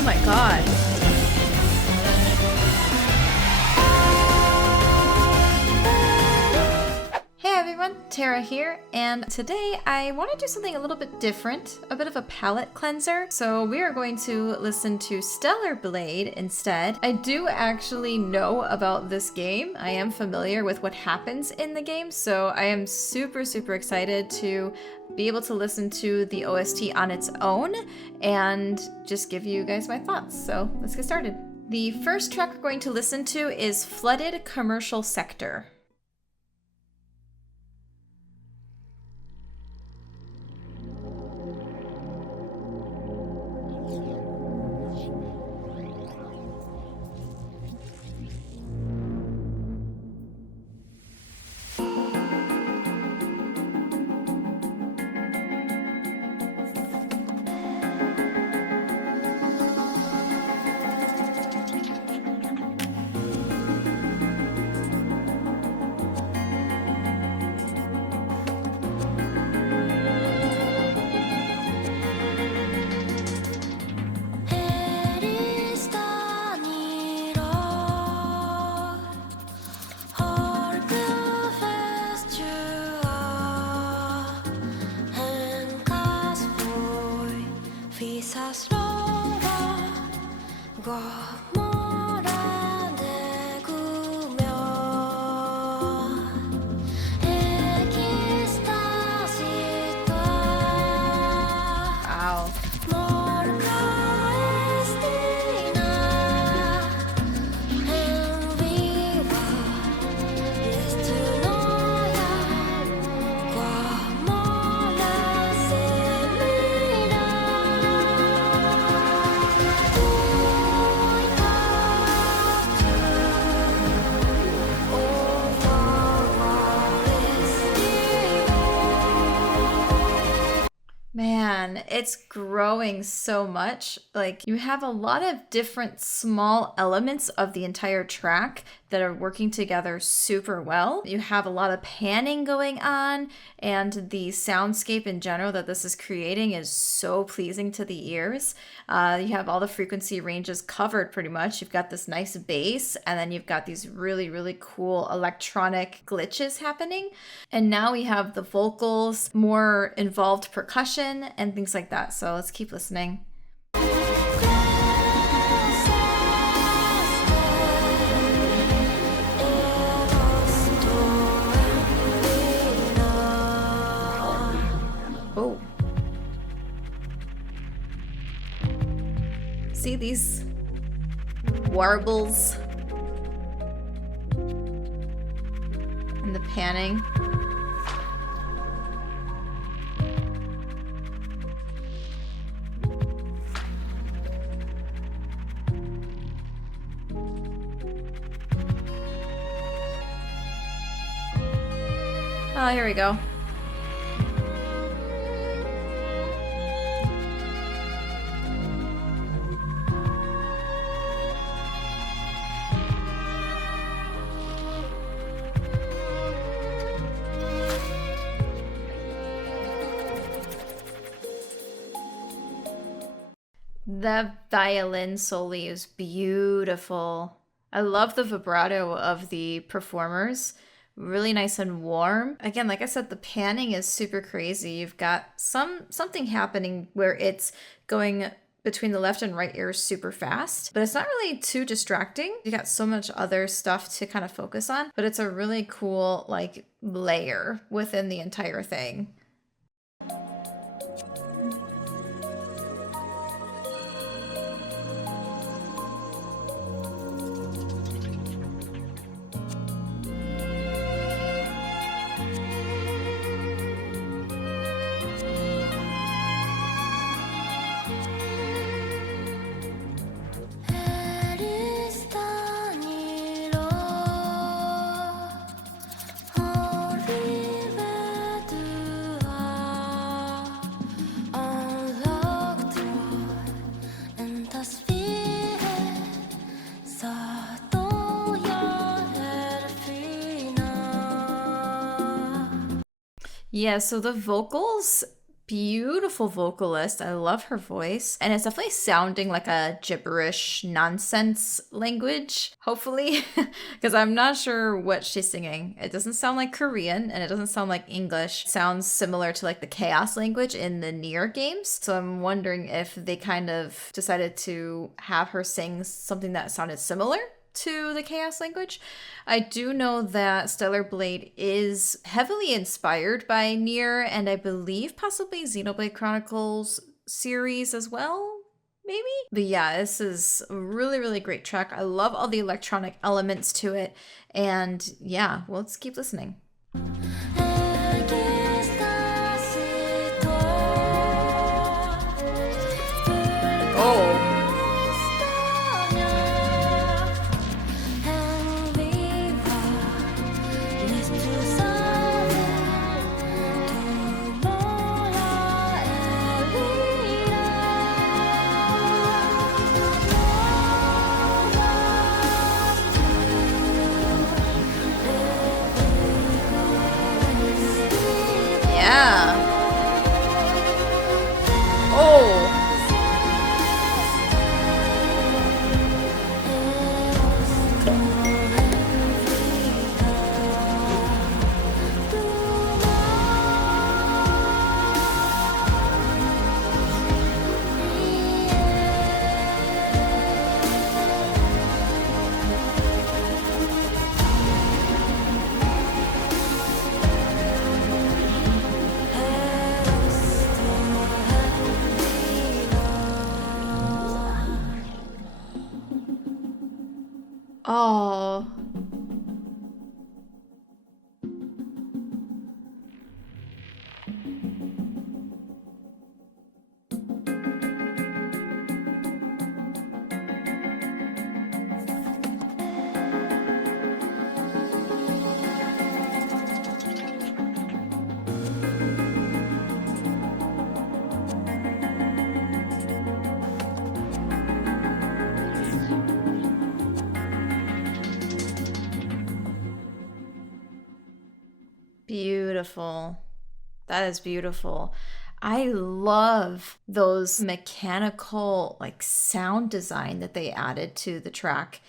Oh my god. Hey everyone, Tara here, and today I want to do something a little bit different, a bit of a palette cleanser. So we are going to listen to Stellar Blade instead. I do actually know about this game. I am familiar with what happens in the game, so I am super excited to be able to listen to the OST on its own and just give you guys my thoughts. So let's get started. The first track we're going to listen to is Flooded Commercial Sector. Man, it's growing so much. Like, you have a lot of different small elements of the entire track that are working together super well. You have a lot of panning going on, and the soundscape in general that this is creating is so pleasing to the ears. You have all the frequency ranges covered pretty much. You've got this nice bass, and then you've got these really cool electronic glitches happening. And now we have the vocals, more involved percussion, and things like that. So let's keep listening. Oh. See these warbles and the panning. Oh, here we go. The violin solo is beautiful. I love the vibrato of the performers. Really nice and warm. Again, like I said, the panning is super crazy. You've got something happening where it's going between the left and right ears super fast, but it's not really too distracting. You got so much other stuff to kind of focus on, but it's a really cool like layer within the entire thing. Yeah, so the vocals Beautiful vocalist. I love her voice. And it's definitely sounding like a gibberish nonsense language, hopefully, because I'm not sure what she's singing. It doesn't sound like Korean and it doesn't sound like English. It sounds similar to like the Chaos language in the Nier games. So I'm wondering if they kind of decided to have her sing something that sounded similar to the Chaos language. I do know that Stellar Blade is heavily inspired by Nier and I believe possibly Xenoblade Chronicles series as well, maybe? But yeah, this is a really, really great track. I love all the electronic elements to it. And yeah, well, let's keep listening. Oh. Yeah. Oh. Oh. Beautiful. That is beautiful. I love those mechanical like sound design that they added to the track.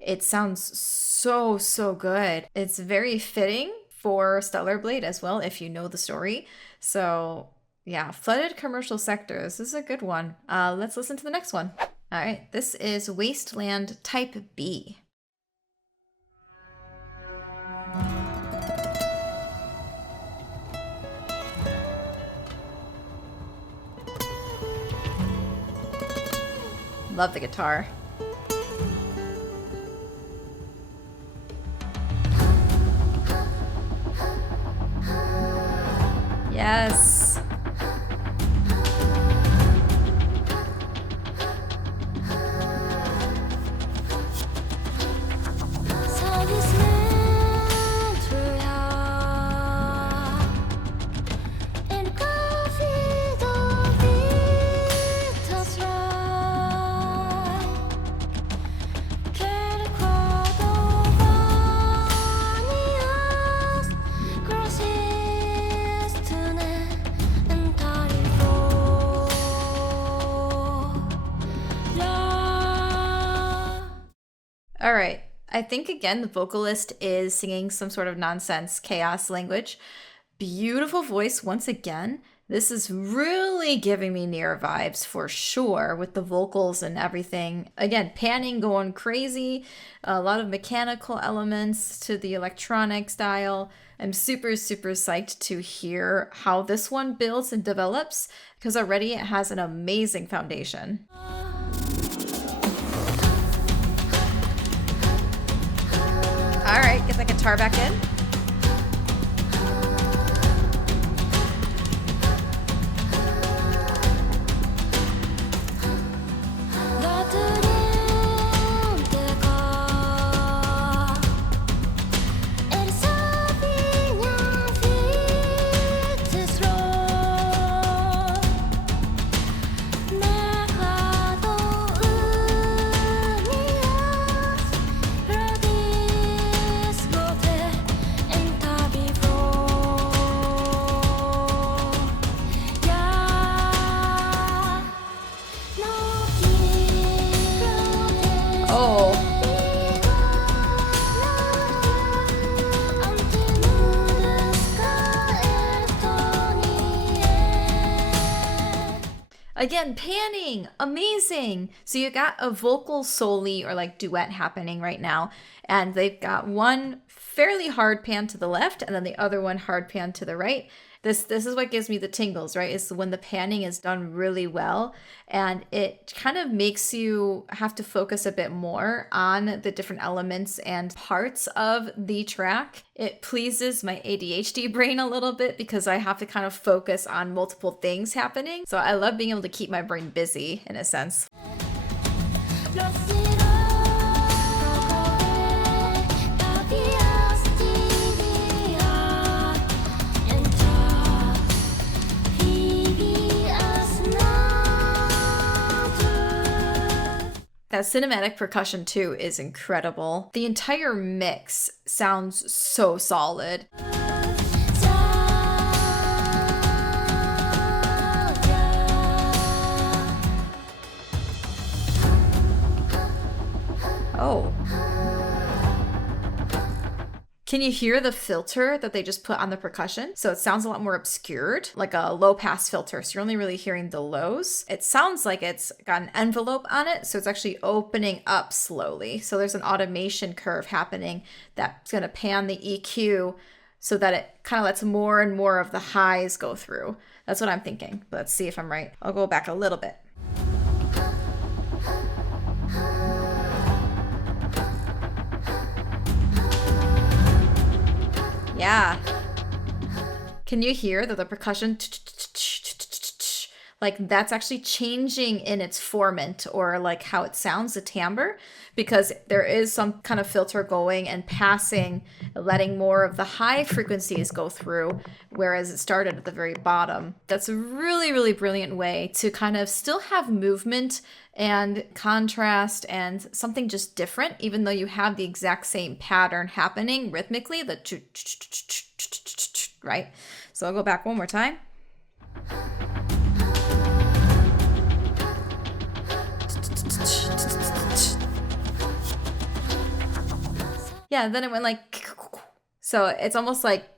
It sounds so, so good. It's very fitting for Stellar Blade as well, if you know the story. So yeah, Flooded Commercial Sectors. This is a good one. Let's listen to the next one. All right, this is Wasteland Type B. Love the guitar. Yes. All right. I think again the vocalist is singing some sort of nonsense chaos language. Beautiful voice once again. This is really giving me Nier vibes for sure with the vocals and everything. Again, panning going crazy, a lot of mechanical elements to the electronic style. I'm super, super psyched to hear how this one builds and develops because already it has an amazing foundation. All right, get the guitar back in. Again, panning, amazing. So you got a vocal soli or like duet happening right now, and they've got one fairly hard pan to the left and then the other one hard pan to the right. This is what gives me the tingles, right? Is when the panning is done really well, and it kind of makes you have to focus a bit more on the different elements and parts of the track. It pleases my ADHD brain a little bit because I have to kind of focus on multiple things happening. So I love being able to keep my brain busy in a sense. That cinematic percussion too is incredible. The entire mix sounds so solid. Oh. Can you hear the filter that they just put on the percussion? So it sounds a lot more obscured, like a low pass filter. So you're only really hearing the lows. It sounds like it's got an envelope on it. So it's actually opening up slowly. So there's an automation curve happening that's going to pan the EQ so that it kind of lets more and more of the highs go through. That's what I'm thinking. Let's see if I'm right. I'll go back a little bit. Yeah. Can you hear that the percussion, like that's actually changing in its formant or like how it sounds, the timbre, because there is some kind of filter going and passing, letting more of the high frequencies go through, whereas it started at the very bottom. That's a really, really brilliant way to kind of still have movement and contrast and something just different, even though you have the exact same pattern happening rhythmically, the right? So I'll go back one more time. Yeah, then it went like, so it's almost like,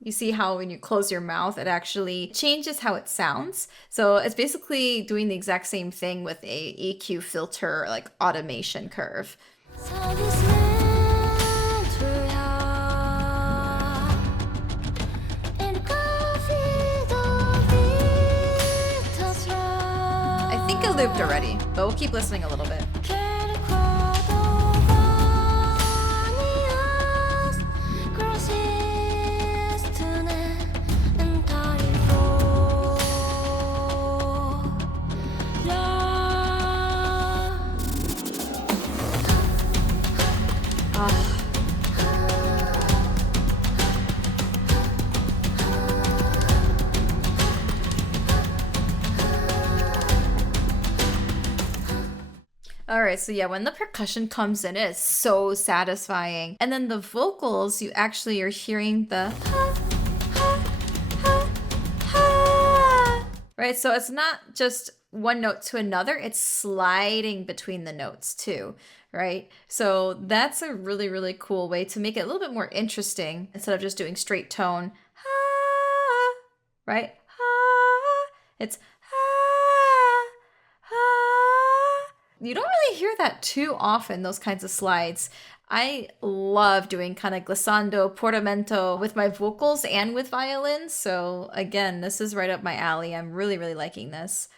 you see how when you close your mouth, it actually changes how it sounds. So it's basically doing the exact same thing with a EQ filter, like automation curve. I think I looped already, but we'll keep listening a little bit. All right, so yeah, when the percussion comes in, it's so satisfying. And then the vocals, you actually are hearing the ha, ha, ha, ha. Right? So it's not just one note to another, it's sliding between the notes too, right? So that's a really, really cool way to make it a little bit more interesting instead of just doing straight tone, ha, right? Ha, it's you don't really hear that too often, those kinds of slides. I love doing kind of glissando, portamento with my vocals and with violins. So again, this is right up my alley. I'm really, really liking this.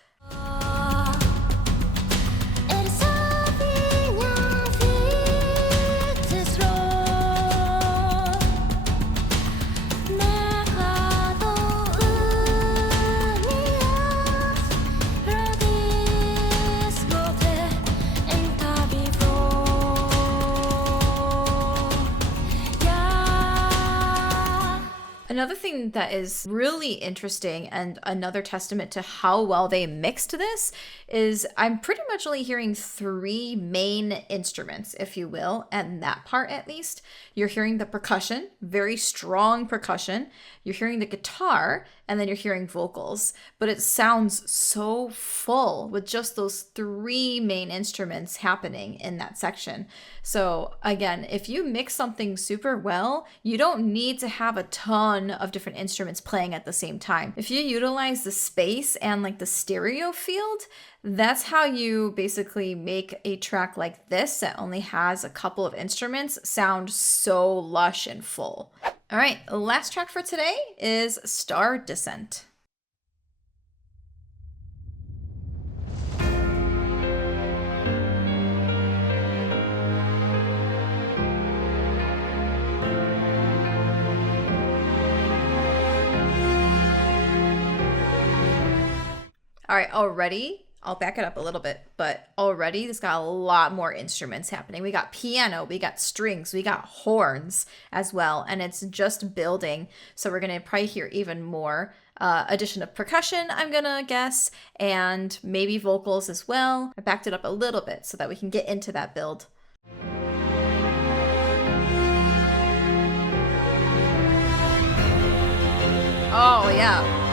Another thing that is really interesting and another testament to how well they mixed this is I'm pretty much only hearing 3 main instruments, if you will, and that part at least. You're hearing the percussion, very strong percussion. You're hearing the guitar, and then you're hearing vocals. But it sounds so full with just those 3 main instruments happening in that section. So again, if you mix something super well, you don't need to have a ton of different instruments playing at the same time. If you utilize the space and like the stereo field, that's how you basically make a track like this that only has a couple of instruments sound so lush and full. All right, last track for today is Star Descent. All right, already, I'll back it up a little bit, but already this got a lot more instruments happening. We got piano, we got strings, we got horns as well, and it's just building. So we're gonna probably hear even more addition of percussion, I'm gonna guess, and maybe vocals as well. I backed it up a little bit so that we can get into that build. Oh yeah.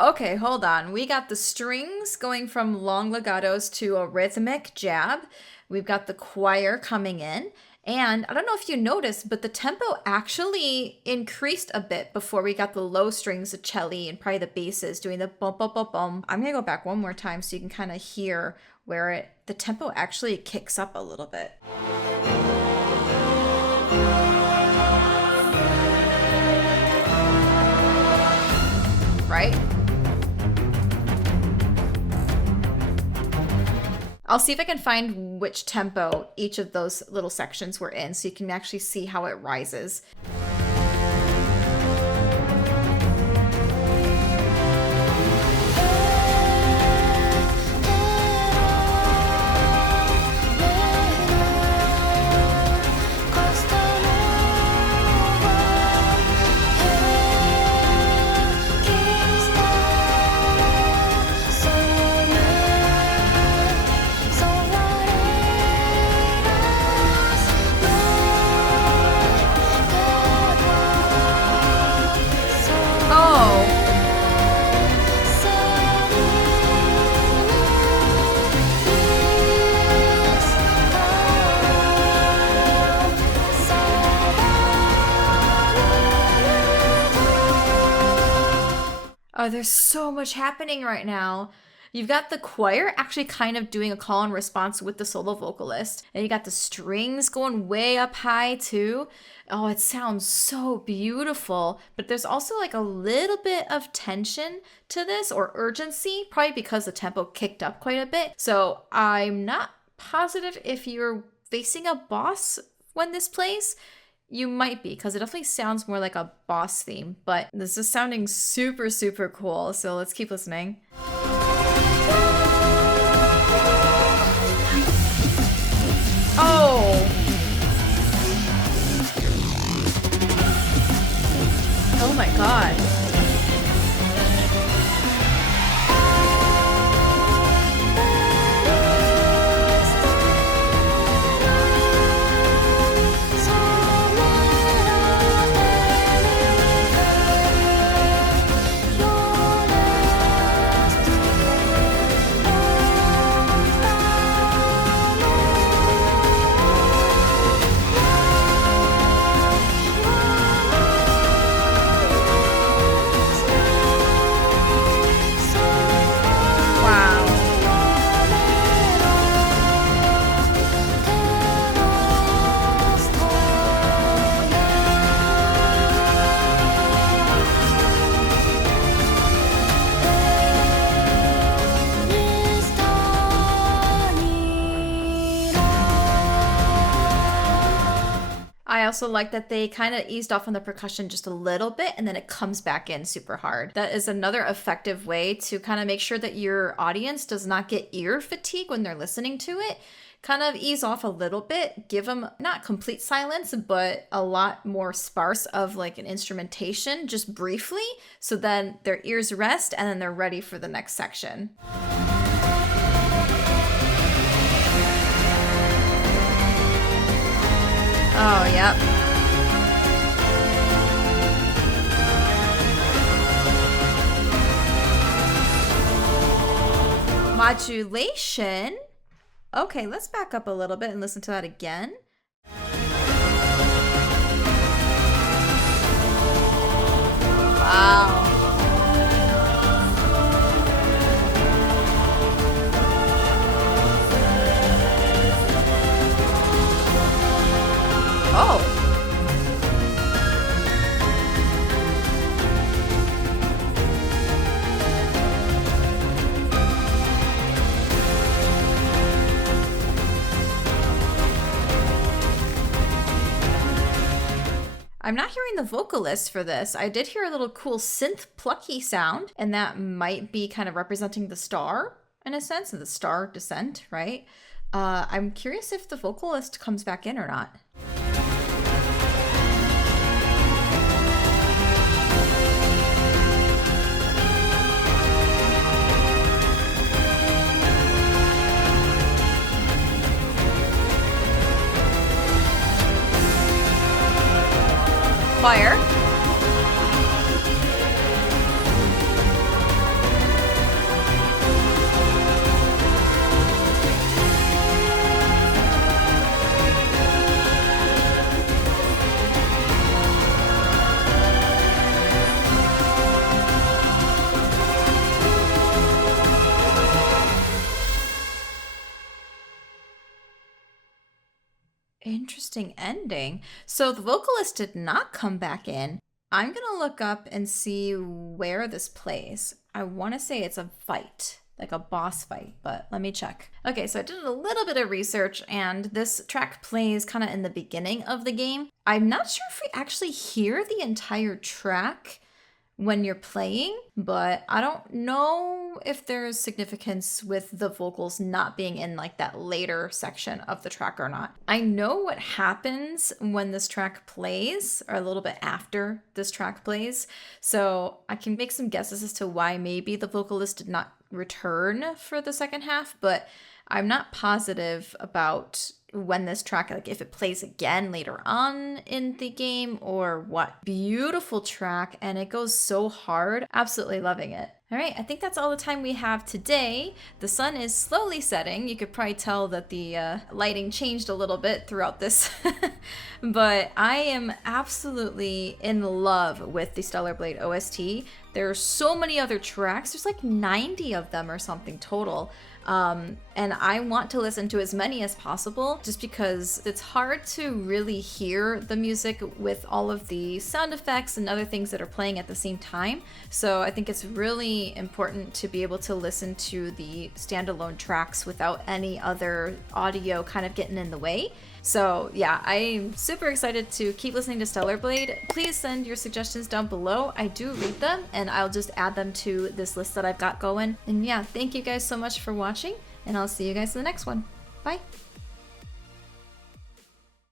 Okay, hold on. We got the strings going from long legatos to a rhythmic jab. We've got the choir coming in. And I don't know if you noticed, but the tempo actually increased a bit before we got the low strings, the cello, and probably the basses doing the bum bum bum bum. I'm gonna go back one more time so you can kind of hear where the tempo actually kicks up a little bit. Right? I'll see if I can find which tempo each of those little sections were in so you can actually see how it rises. Oh, there's so much happening right now. You've got the choir actually kind of doing a call and response with the solo vocalist. And you got the strings going way up high too. Oh, it sounds so beautiful. But there's also like a little bit of tension to this, or urgency, probably because the tempo kicked up quite a bit. So I'm not positive if you're facing a boss when this plays. You might be, because it definitely sounds more like a boss theme, but this is sounding super, super cool. So let's keep listening. Oh! Oh my god. I also like that they kind of eased off on the percussion just a little bit and then it comes back in super hard. That is another effective way to kind of make sure that your audience does not get ear fatigue when they're listening to it. kind of ease off a little bit, give them not complete silence, but a lot more sparse of like an instrumentation just briefly, so then their ears rest and then they're ready for the next section. Oh, yep. Modulation. Okay, let's back up a little bit and listen to that again. Wow. Oh. I'm not hearing the vocalist for this. I did hear a little cool synth plucky sound, and that might be kind of representing the star in a sense, and the star descent, right? I'm curious if the vocalist comes back in or not. Choir. Interesting ending. So the vocalist did not come back in. I'm gonna look up and see where this plays. I want to say it's a fight, like a boss fight, but let me check. Okay, so I did a little bit of research, and this track plays kind of in the beginning of the game. I'm not sure if we actually hear the entire track when you're playing, but I don't know if there's significance with the vocals not being in like that later section of the track or not. I know what happens when this track plays, or a little bit after this track plays, so I can make some guesses as to why maybe the vocalist did not return for the second half, but I'm not positive about when this track, like if it plays again later on in the game or what. Beautiful track, and it goes so hard. Absolutely loving it. All right, I think that's all the time we have today. The sun is slowly setting. You could probably tell that the lighting changed a little bit throughout this. But I am absolutely in love with the Stellar Blade OST. There are so many other tracks. There's like 90 of them or something total. And I want to listen to as many as possible just because it's hard to really hear the music with all of the sound effects and other things that are playing at the same time. So I think it's really important to be able to listen to the standalone tracks without any other audio kind of getting in the way. So yeah, I'm super excited to keep listening to Stellar Blade. Please send your suggestions down below. I do read them, and I'll just add them to this list that I've got going. And yeah, thank you guys so much for watching, and I'll see you guys in the next one. Bye!